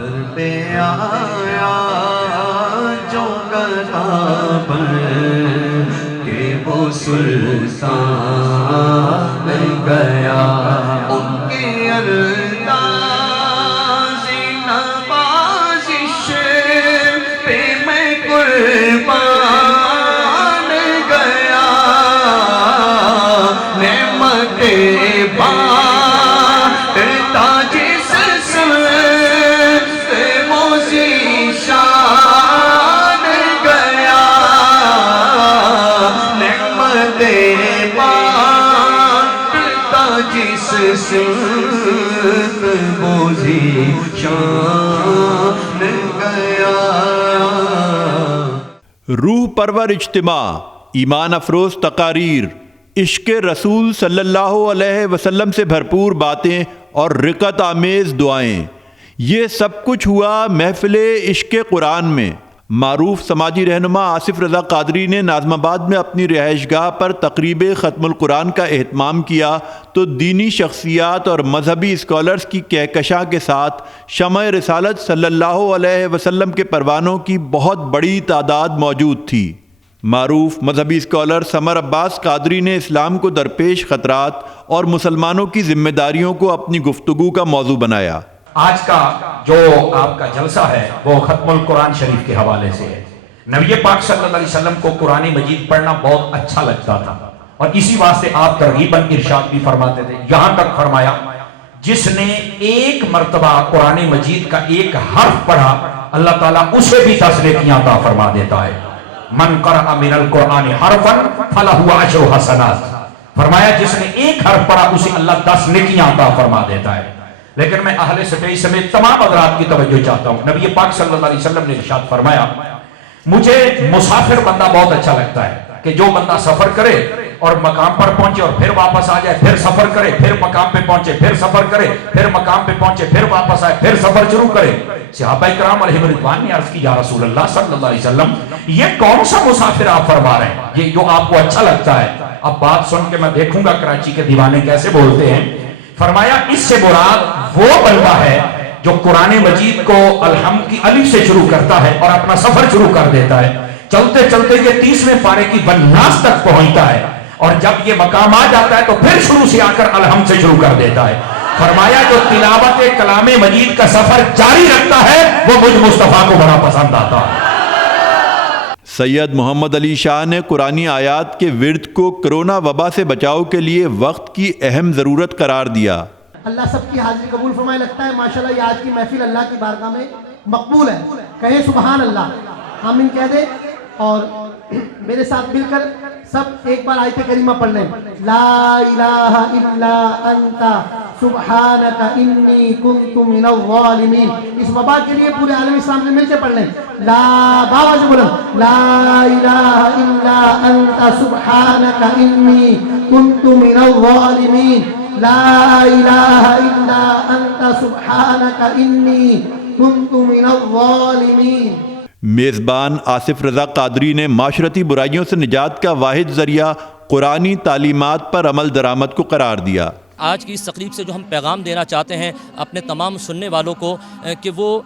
در پہ آیا جو گدا پر کہ وہ سلطان گیا، ان کی انداز نوازش پہ میں قربان گیا، نعمتیں بانٹتا جس سے موزی شان گیا، نعمتیں بانٹتا جس سے موزی شان گیا۔ روح پرور اجتماع، ایمان افروز تقاریر، عشق رسول صلی اللہ علیہ وسلم سے بھرپور باتیں اور رقت آمیز دعائیں، یہ سب کچھ ہوا محفل عشق قرآن میں۔ معروف سماجی رہنما آصف رضا قادری نے ناظم آباد میں اپنی رہائش گاہ پر تقریب ختم القرآن کا اہتمام کیا تو دینی شخصیات اور مذہبی اسکالرز کی کہکشاں کے ساتھ شمع رسالت صلی اللہ علیہ وسلم کے پروانوں کی بہت بڑی تعداد موجود تھی۔ معروف مذہبی اسکالر سمر عباس قادری نے اسلام کو درپیش خطرات اور مسلمانوں کی ذمہ داریوں کو اپنی گفتگو کا موضوع بنایا۔ آج کا جو آپ کا جلسہ ہے وہ ختم القرآن شریف کے حوالے سے ہے۔ نبی پاک صلی اللہ علیہ وسلم کو قرآن مجید پڑھنا بہت اچھا لگتا تھا، اور اسی واسطے آپ ترغیباً ارشاد بھی فرماتے تھے، یہاں تک فرمایا جس نے ایک مرتبہ قرآن مجید کا ایک حرف پڑھا اللہ تعالیٰ اسے بھی 10 نیکیاں عطا فرما دیتا ہے۔ من قرأ من القرآن حرفا فلہ عشر حسنات، فرمایا جس نے ایک حرف پڑھا اسے اللہ 10 نیکیاں عطا فرما دیتا ہے۔ لیکن میں اہل سٹیج سمیت تمام حضرات کی توجہ چاہتا ہوں، نبی پاک صلی اللہ علیہ وسلم نے ارشاد فرمایا مجھے مسافر بندہ بہت اچھا لگتا ہے کہ جو بندہ سفر کرے اور مقام پر پہنچے اور پھر واپس آ جائے، پھر سفر کرے، پھر مقام پہ پہنچے، پھر سفر کرے، پھر مقام پہ پہنچے، پھر واپس آئے، پھر سفر شروع کرے۔ صحابہ کرام علیہ رضوان نے عرض کی یا رسول اللہ صلی اللہ علیہ وسلم یہ کون سا مسافر آپ فرما رہے ہیں، یہ جو آپ کو اچھا لگتا ہے؟ اب بات سن کے میں دیکھوں گا کراچی کے دیوانے کیسے بولتے ہیں۔ فرمایا اس سے مراد وہ بندہ ہے جو قرآن مجید کو الحمد کی الف سے شروع کرتا ہے اور اپنا سفر شروع کر دیتا ہے، چلتے چلتے یہ 30ویں پارے کی والناس تک پہنچتا ہے، اور جب یہ مقام آ جاتا ہے تو پھر شروع سے آ کر الحمد سے شروع کر دیتا ہے۔ فرمایا جو تلاوت کلام مجید کا سفر جاری رکھتا ہے وہ مجھ مصطفیٰ کو بڑا پسند آتا ہے۔ سید محمد علی شاہ نے قرآنی آیات کے ورد کو کرونا وبا سے بچاؤ کے لیے وقت کی اہم ضرورت قرار دیا۔ اللہ سب کی حاضری قبول فرمائے۔ لگتا ہے ماشاءاللہ یہ آج کی محفل اللہ کی بارگاہ میں مقبول ہے، کہیں سبحان اللہ، آمین کہہ دے، اور میرے ساتھ مل کر سب ایک بار آیت کریمہ پڑھ لیں، لا الہ الا انت سبحانک انی کنت من الظالمین۔ اس وبا کے لیے پورے عالم اسلام سے مل کے پڑھ لیں، لا بابا سے بولیں، لا الہ الا انت سبحانک انی کنت من الظالمین، لا الہ الا انت سبحانک انی کنت من الظالمین۔ میزبان آصف رضا قادری نے معاشرتی برائیوں سے نجات کا واحد ذریعہ قرآنی تعلیمات پر عمل درآمد کو قرار دیا۔ آج کی اس تقریب سے جو ہم پیغام دینا چاہتے ہیں اپنے تمام سننے والوں کو کہ وہ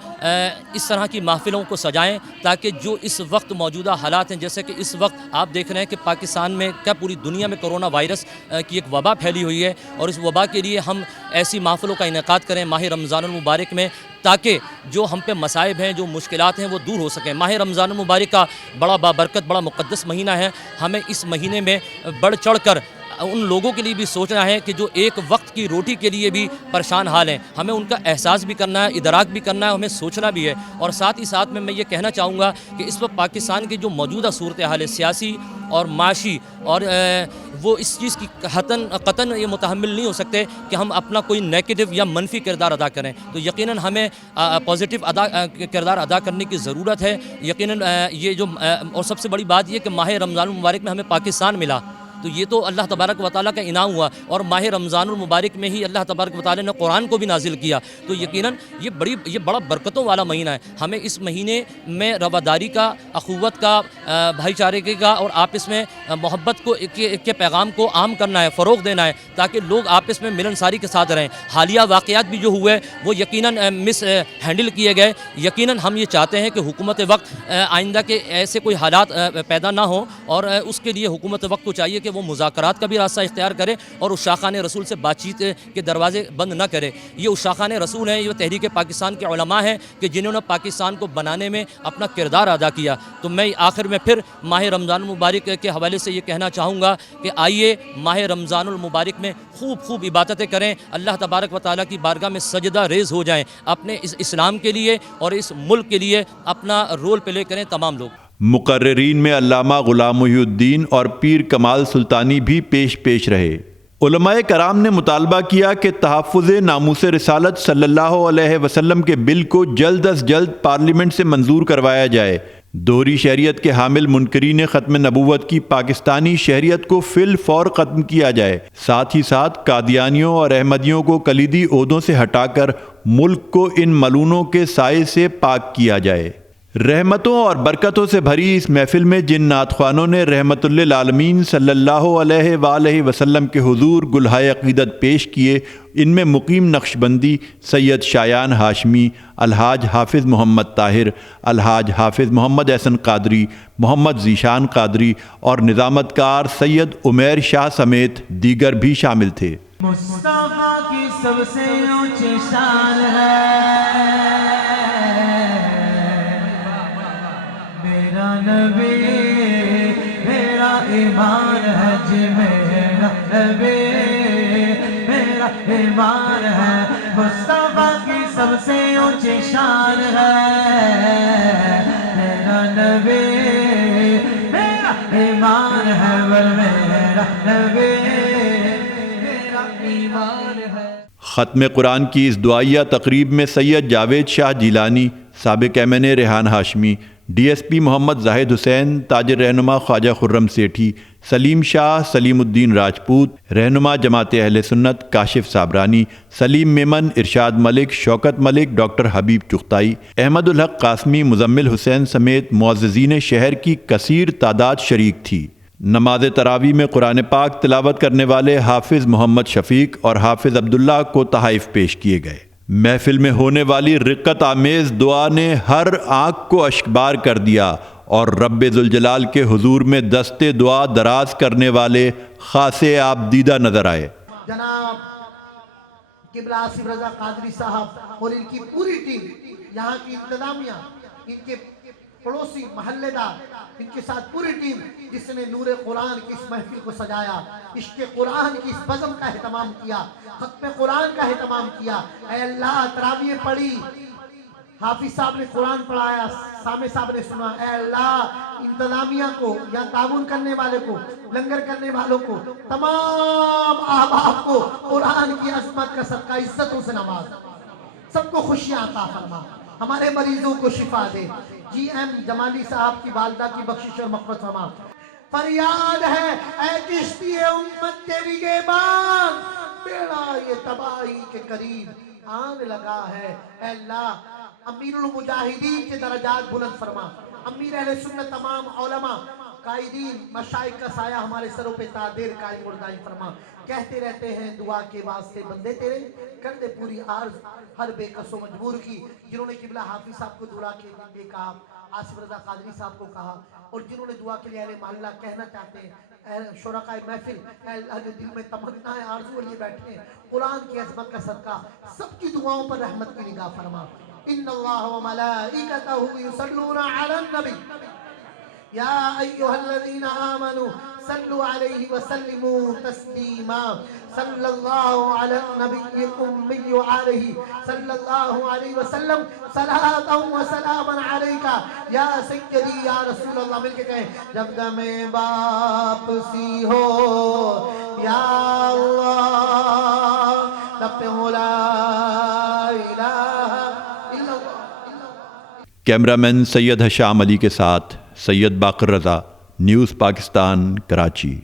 اس طرح کی محفلوں کو سجائیں تاکہ جو اس وقت موجودہ حالات ہیں، جیسے کہ اس وقت آپ دیکھ رہے ہیں کہ پاکستان میں کیا پوری دنیا میں کرونا وائرس کی ایک وبا پھیلی ہوئی ہے، اور اس وبا کے لیے ہم ایسی محفلوں کا انعقاد کریں ماہ رمضان المبارک میں تاکہ جو ہم پہ مصائب ہیں، جو مشکلات ہیں وہ دور ہو سکیں۔ ماہ رمضان المبارک کا بڑا بابرکت، بڑا مقدس مہینہ ہے، ہمیں اس مہینے میں بڑھ چڑھ کر ان لوگوں کے لیے بھی سوچنا ہے کہ جو ایک وقت کی روٹی کے لیے بھی پریشان حال ہیں، ہمیں ان کا احساس بھی کرنا ہے، ادراک بھی کرنا ہے، ہمیں سوچنا بھی ہے۔ اور ساتھ ہی ساتھ میں یہ کہنا چاہوں گا کہ اس وقت پاکستان کی جو موجودہ صورتحال ہے سیاسی اور معاشی، اور وہ اس چیز کی قطعاً یہ متحمل نہیں ہو سکتے کہ ہم اپنا کوئی نیگیٹو یا منفی کردار ادا کریں، تو یقیناً ہمیں پازیٹیو کردار ادا کرنے کی ضرورت ہے۔ یقیناً یہ جو اور سب سے بڑی بات یہ کہ ماہ رمضان المبارک میں ہمیں پاکستان ملا، تو یہ تو اللہ تبارک و تعالیٰ کا انعام ہوا، اور ماہ رمضان المبارک میں ہی اللہ تبارک و تعالیٰ نے قرآن کو بھی نازل کیا، تو یقیناً یہ بڑا برکتوں والا مہینہ ہے۔ ہمیں اس مہینے میں رواداری کا، اخوت کا، بھائی چارے کا اور آپس میں محبت کو کے پیغام کو عام کرنا ہے، فروغ دینا ہے، تاکہ لوگ آپس میں ملنساری کے ساتھ رہیں۔ حالیہ واقعات بھی جو ہوئے وہ یقیناً مس ہینڈل کیے گئے۔ یقیناً ہم یہ چاہتے ہیں کہ حکومت وقت آئندہ کے ایسے کوئی حالات پیدا نہ ہوں، اور اس کے لیے حکومت وقت کو چاہیے کہ وہ مذاکرات کا بھی راستہ اختیار کرے اور اس شاخان رسول سے بات چیت کے دروازے بند نہ کرے۔ یہ اس شاخان رسول ہیں، یہ تحریک پاکستان کے علماء ہیں کہ جنہوں نے پاکستان کو بنانے میں اپنا کردار ادا کیا۔ تو میں آخر میں پھر ماہ رمضان المبارک کے حوالے سے یہ کہنا چاہوں گا کہ آئیے ماہ رمضان المبارک میں خوب عبادتیں کریں، اللہ تبارک و تعالیٰ کی بارگاہ میں سجدہ ریز ہو جائیں، اپنے اس اسلام کے لیے اور اس ملک کے لیے اپنا رول پلے کریں تمام لوگ۔ مقررین میں علامہ غلام محی الدین اور پیر کمال سلطانی بھی پیش رہے۔ علماء کرام نے مطالبہ کیا کہ تحفظ ناموس رسالت صلی اللہ علیہ وسلم کے بل کو جلد از جلد پارلیمنٹ سے منظور کروایا جائے۔ دوہری شہریت کے حامل منکرین ختم نبوت کی پاکستانی شہریت کو فی الفور ختم کیا جائے، ساتھ ہی ساتھ قادیانیوں اور احمدیوں کو کلیدی عہدوں سے ہٹا کر ملک کو ان ملعونوں کے سائے سے پاک کیا جائے۔ رحمتوں اور برکتوں سے بھری اس محفل میں جن نعت خوانوں نے رحمت للعالمین صلی اللہ علیہ وآلہ وسلم کے حضور گلہائے عقیدت پیش کیے، ان میں مقیم نقشبندی سید شایان ہاشمی، الحاج حافظ محمد طاہر، الحاج حافظ محمد احسن قادری، محمد ذیشان قادری اور نظامت کار سید عمیر شاہ سمیت دیگر بھی شامل تھے۔ مصطفیٰ کی سب سے اونچی شان ہے میرا نبی، میرا ایمان ہے جی، میرا نبی میرا ایمان ہے۔ مصطفیٰ کی سب سے اونچی شان ہے میرا نبی، میرا ایمان ہے، میرا نبی میرا ایمان ہے۔ ختم قرآن کی اس دعائیہ تقریب میں سید جاوید شاہ جیلانی، سابق MNA ریحان ہاشمی، DSP محمد زاہد حسین، تاجر رہنما خواجہ خرم سیٹھی، سلیم شاہ، سلیم الدین راجپوت، رہنما جماعت اہل سنت کاشف صابرانی، سلیم میمن، ارشاد ملک، شوکت ملک، ڈاکٹر حبیب چغتائی، احمد الحق قاسمی، مزمل حسین سمیت معززین شہر کی کثیر تعداد شریک تھی۔ نماز تراویح میں قرآن پاک تلاوت کرنے والے حافظ محمد شفیق اور حافظ عبداللہ کو تحائف پیش کیے گئے۔ محفل میں ہونے والی رقت آمیز دعا نے ہر آنکھ کو اشکبار کر دیا اور رب ذوالجلال کے حضور میں دستے دعا دراز کرنے والے خاصے آپ دیدہ نظر آئے۔ جناب قبلہ آصف رضا قادری صاحب اور ان کی پوری ٹیم، یہاں کی انتظامیہ، ان کے پڑوسی محلے دار، ان کے ساتھ پوری ٹیم جس نے نور قرآن کی اس محفل کو سجایا، عشق قرآن کی اس بزم کا اہتمام کیا، ختم قرآن کا اہتمام کیا۔ اے اللہ، تراویح پڑھی، حافظ صاحب نے قرآن پڑھایا، سامع صاحب نے سنا۔ اے اللہ، انتظامیہ کو یا تعاون کرنے والے کو، لنگر کرنے والوں کو، تمام احباب کو قرآن کی عظمت کا صدقہ عزتوں سے نواز، سب کو خوشیاں عطا فرما، ہمارے مریضوں کو شفا دے۔ جی ایم جمالی صاحب کی والدہ کی بخشش اور مغفرت فرما۔ فریاد ہے اے کشتی امت تیری یہ بات، بیڑا یہ تباہی کے قریب آنے لگا ہے۔ اے اللہ، امیر المجاہدین کے درجات بلند فرما، امیر اہل سنت تمام علماء قائدین مشائخ کا سایہ ہمارے سروں پہ تا دیر قائم اور دائم فرما۔ کہتے رہتے ہیں دعا کے واسطے بندے تیرے، کر دے پوری عرض ہر بے کس و مجبور کی۔ جنہوں نے قبلہ حافظ صاحب کو دعا کے لیے کہا، آصف رضا قادری صاحب کو کہا، اور جنہوں نے دعا کے لیے اہل محلہ کہنا چاہتے ہیں، شرکائے محفل، اے اللہ جو دل میں تمنا ہے آرزو لیے بیٹھے ہیں، قرآن کی عظمت کا صدقہ سب کی دعاؤں پر رحمت کی نگاہ فرما۔ ان اللہ و ملائکتہ یصلون علی النبی یا ایھا الذین آمنوا صلوا علیہ وسلموا تسلیما۔ صلی اللہ علی النبی الامی علیہ صلی اللہ علیہ وسلم صلاۃ و سلاما علیکہ یا سیدی یا رسول اللہ۔ مل کے کہیں، جب دم واپسی ہو یا اللہ، تب پہ لا الہ الا اللہ۔ کیمرہ مین سید حشام علی کے ساتھ سید باقر رضا، نیوز پاکستان، کراچی۔